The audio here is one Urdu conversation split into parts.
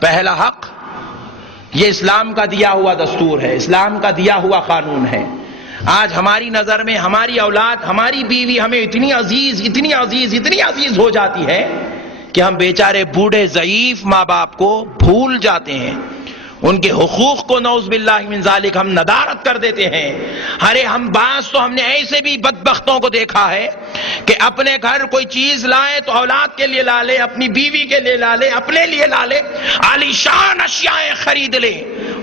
پہلا حق یہ اسلام کا دیا ہوا دستور ہے، اسلام کا دیا ہوا قانون ہے۔ آج ہماری نظر میں ہماری اولاد، ہماری بیوی ہمیں اتنی عزیز اتنی عزیز اتنی عزیز ہو جاتی ہے کہ ہم بیچارے بوڑھے ضعیف ماں باپ کو بھول جاتے ہیں، ان کے حقوق کو نعوذ باللہ من ذالک ہم ندارت کر دیتے ہیں۔ ارے ہم بعض تو ہم نے ایسے بھی بدبختوں کو دیکھا ہے کہ اپنے گھر کوئی چیز لائے تو اولاد کے لیے لا لے، اپنی بیوی کے لیے لا لے، اپنے لیے لا لے، عالیشان اشیاء خرید لے،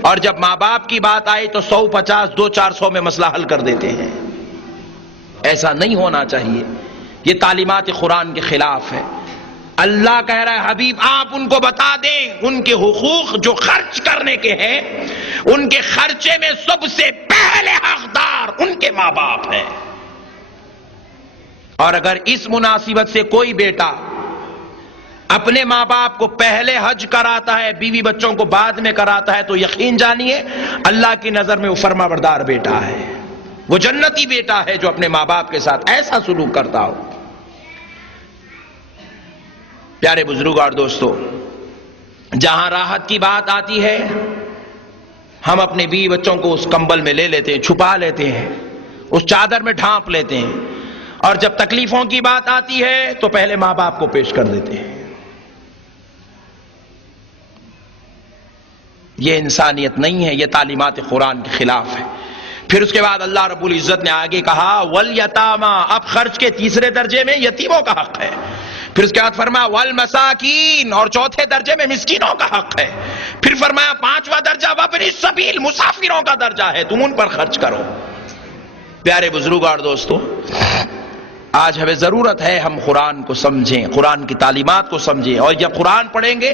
اور جب ماں باپ کی بات آئی تو 150 200-400 میں مسئلہ حل کر دیتے ہیں۔ ایسا نہیں ہونا چاہیے، یہ تعلیمات قرآن کے خلاف ہے۔ اللہ کہہ رہا ہے حبیب آپ ان کو بتا دیں ان کے حقوق جو خرچ کرنے کے ہیں، ان کے خرچے میں سب سے پہلے حقدار ان کے ماں باپ ہیں۔ اور اگر اس مناسبت سے کوئی بیٹا اپنے ماں باپ کو پہلے حج کراتا ہے، بیوی بچوں کو بعد میں کراتا ہے، تو یقین جانیے اللہ کی نظر میں وہ فرما بردار بیٹا ہے، وہ جنتی بیٹا ہے جو اپنے ماں باپ کے ساتھ ایسا سلوک کرتا ہو۔ پیارے بزرگ اور دوستو، جہاں راحت کی بات آتی ہے ہم اپنے بیوی بچوں کو اس کمبل میں لے لیتے ہیں، چھپا لیتے ہیں، اس چادر میں ڈھانپ لیتے ہیں، اور جب تکلیفوں کی بات آتی ہے تو پہلے ماں باپ کو پیش کر دیتے ہیں۔ یہ انسانیت نہیں ہے، یہ تعلیمات قرآن کے خلاف ہے۔ پھر اس کے بعد اللہ رب العزت نے آگے کہا والیتاما، اب خرچ کے تیسرے درجے میں یتیموں کا حق ہے۔ پھر اس کے بعد فرمایا والمساکین، اور چوتھے درجے میں مسکینوں کا حق ہے۔ پھر فرمایا پانچواں درجہ وابن السبیل، مسافروں کا درجہ ہے، تم ان پر خرچ کرو۔ پیارے بزرگ اور دوستو، آج ہمیں ضرورت ہے ہم قرآن کو سمجھیں، قرآن کی تعلیمات کو سمجھیں، اور جب قرآن پڑھیں گے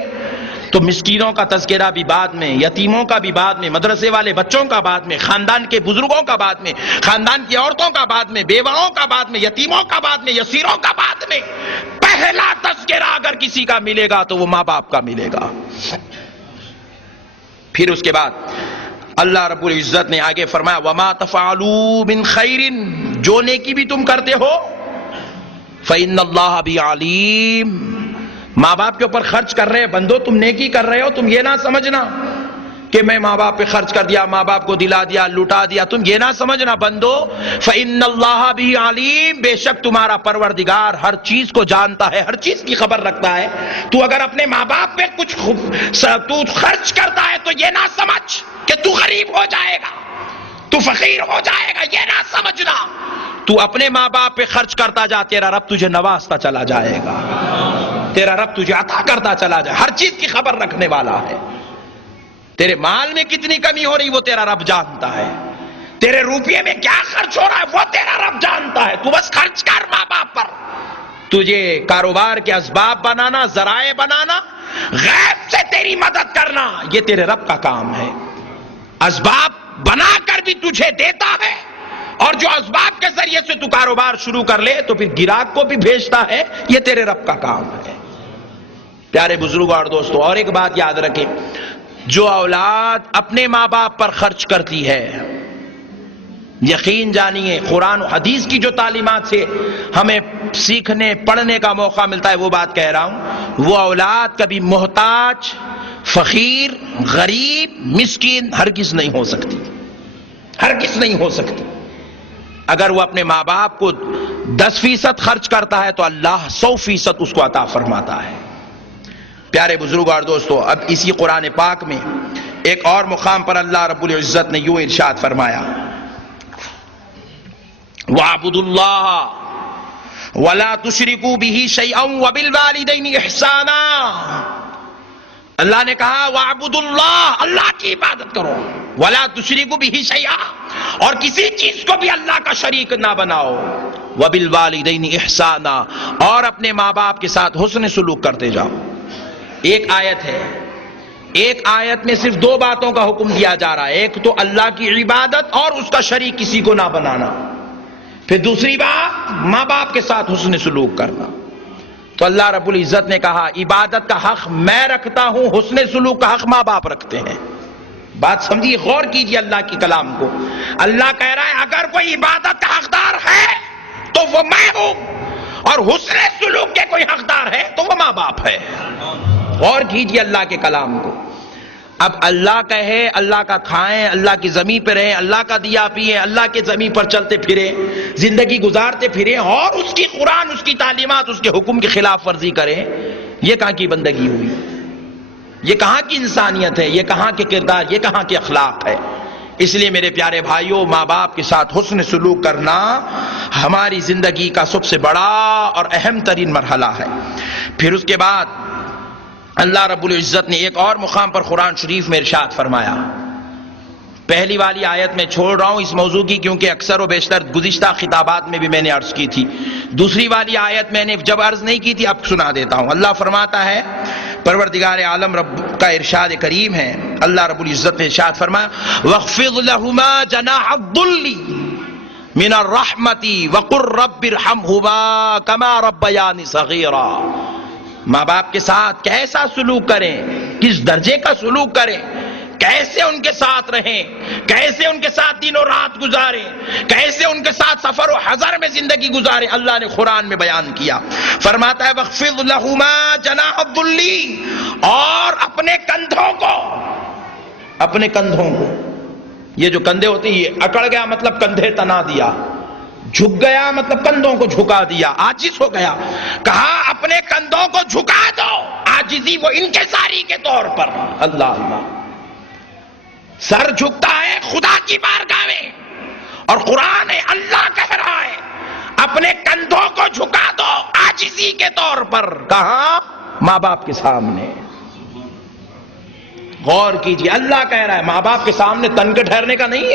تو مسکینوں کا تذکرہ بھی بعد میں، یتیموں کا بھی بعد میں، مدرسے والے بچوں کا بعد میں، خاندان کے بزرگوں کا بعد میں، خاندان کی عورتوں کا بعد میں، بیواؤں کا بعد میں، یتیموں کا بعد میں، یسیروں کا بعد میں، پہلا تذکرہ اگر کسی کا ملے گا تو وہ ماں باپ کا ملے گا۔ پھر اس کے بعد اللہ رب العزت نے آگے فرمایا وما تفعلوا من خیر، جو نیکی بھی تم کرتے ہو فإن اللہ بھی علیم، ماں باپ کے اوپر خرچ کر رہے ہیں بندو، تم نیکی کر رہے ہو، تم یہ نہ سمجھنا کہ میں ماں باپ پہ خرچ کر دیا، ماں باپ کو دلا دیا، لٹا دیا، تم یہ نہ سمجھنا بندو فإن اللہ بھی علیم، بے شک تمہارا پروردگار ہر چیز کو جانتا ہے، ہر چیز کی خبر رکھتا ہے۔ تو اگر اپنے ماں باپ پہ کچھ تو خرچ کرتا ہے تو یہ نہ سمجھ کہ تو غریب ہو جائے گا، تو فقیر ہو جائے گا، یہ نہ سمجھنا۔ تو اپنے ماں باپ پہ خرچ کرتا جا، تیرا رب تجھے نوازتا چلا جائے گا، تیرا رب تجھے عطا کرتا چلا جائے، ہر چیز کی خبر رکھنے والا ہے۔ تیرے مال میں کتنی کمی ہو رہی وہ تیرا رب جانتا ہے، تیرے روپیے میں کیا خرچ ہو رہا ہے وہ تیرا رب جانتا ہے۔ تو بس خرچ کر ماں باپ پر۔ تجھے کاروبار کے اسباب بنانا، ذرائع بنانا، غیب سے تیری مدد کرنا، یہ تیرے رب کا کام ہے۔ اسباب بنا کر بھی تجھے دیتا ہے، اور جو اسباب کے ذریعے سے تو کاروبار شروع کر لے تو پھر گراہک کو بھی بھیجتا ہے، یہ تیرے رب کا کام ہے۔ پیارے بزرگ اور دوستو، اور ایک بات یاد رکھیں، جو اولاد اپنے ماں باپ پر خرچ کرتی ہے، یقین جانیے قرآن و حدیث کی جو تعلیمات سے ہمیں سیکھنے پڑھنے کا موقع ملتا ہے وہ بات کہہ رہا ہوں، وہ اولاد کبھی محتاج، فقیر، غریب، مسکین ہرگز نہیں ہو سکتی، ہرگز نہیں ہو سکتی۔ اگر وہ اپنے ماں باپ کو 10% خرچ کرتا ہے تو اللہ 100% اس کو عطا فرماتا ہے۔ پیارے بزرگ اور دوستو، اب اسی قرآن پاک میں ایک اور مقام پر اللہ رب العزت نے یوں ارشاد فرمایا وَاعْبُدُوا اللَّهَ وَلَا تُشْرِكُوا بِهِ شَيْئًا وَبِالْوَالِدَيْنِ إِحْسَانًا، اللہ نے کہا وَاعْبُدُوا اللَّهَ، اللہ کی عبادت کرو، وَلَا تُشْرِكُوا بِهِ شَيْئًا، اور کسی چیز کو بھی اللہ کا شریک نہ بناؤ، وَبِالْوَالِدَيْنِ إِحْسَانًا، اور اپنے ماں باپ کے ساتھ حسن سلوک کرتے جاؤ۔ ایک آیت ہے، ایک آیت میں صرف 2 باتوں کا حکم دیا جا رہا ہے، ایک تو اللہ کی عبادت اور اس کا شریک کسی کو نہ بنانا، پھر دوسری بات ماں باپ کے ساتھ حسن سلوک کرنا۔ تو اللہ رب العزت نے کہا عبادت کا حق میں رکھتا ہوں، حسن سلوک کا حق ماں باپ رکھتے ہیں۔ بات سمجھیے، غور کیجیے اللہ کی کلام کو۔ اللہ کہہ رہا ہے اگر کوئی عبادت کا حقدار ہے تو وہ میں ہوں، اور حسن سلوک کے کوئی حقدار ہے تو وہ ماں باپ ہے۔ غور کیجیے اللہ کے کلام کو. اب اللہ کہے اللہ کا کھائیں، اللہ کی زمین پہ رہیں، اللہ کا دیا پیئیں، اللہ کے زمین پر چلتے پھریں، زندگی گزارتے پھریں، اور اس کی قرآن، اس کی تعلیمات، اس کے حکم کی خلاف ورزی کریں. یہ کہاں کی بندگی ہوئی؟ یہ کہاں کی انسانیت ہے؟ یہ کہاں کے کردار؟ یہ کہاں کے اخلاق ہے؟ اس لیے میرے پیارے بھائیوں، ماں باپ کے ساتھ حسن سلوک کرنا ہماری زندگی کا سب سے بڑا اور اہم ترین مرحلہ ہے. پھر اس کے بعد اللہ رب العزت نے ایک اور مقام پر قرآن شریف میں ارشاد فرمایا. پہلی والی آیت میں چھوڑ رہا ہوں اس موضوع کی کیونکہ اکثر و بیشتر گزشتہ خطابات میں بھی میں نے عرض کی تھی. دوسری والی آیت میں نے جب عرض نہیں کی تھی، اب سنا دیتا ہوں. اللہ فرماتا ہے، پروردگار عالم رب کا ارشاد کریم ہے، اللہ رب العزت نے ارشاد فرمایا وَاخْفِضْ لَهُمَا جَنَاحَ الذُّلِّ مِنَ الرَّحْمَةِ وَقُلْ رَبِّ ارْحَمْهُمَا كَمَا رَبَّيَانِي صَغِيرًا. ماں باپ کے ساتھ کیسا سلوک کریں، کس درجے کا سلوک کریں، کیسے ان کے ساتھ رہیں، کیسے ان کے ساتھ دن و رات گزاریں، کیسے ان کے ساتھ سفر و حضر میں زندگی گزاریں. اللہ نے قرآن میں بیان کیا. فرماتا ہے وَاخْفِضْ لَهُمَا جَنَاحَ الذُّلِّ، اور اپنے کندھوں کو، یہ جو کندھے ہوتے ہیں، یہ اکڑ گیا مطلب کندھے تنا دیا، جھک گیا مطلب کندھوں کو جھکا دیا، عاجز ہو گیا. کہا اپنے کندھوں کو جھکا دو، عاجزی وہ انکساری کے طور پر. اللہ اللہ، سر جھکتا ہے خدا کی بارگاہ میں، اور قرآن ہے، اللہ کہہ رہا ہے اپنے کندھوں کو جھکا دو عاجزی کے طور پر. کہاں؟ ماں باپ کے سامنے. غور کیجیے، اللہ کہہ رہا ہے ماں باپ کے سامنے تن کے ٹھہرنے کا نہیں ہے.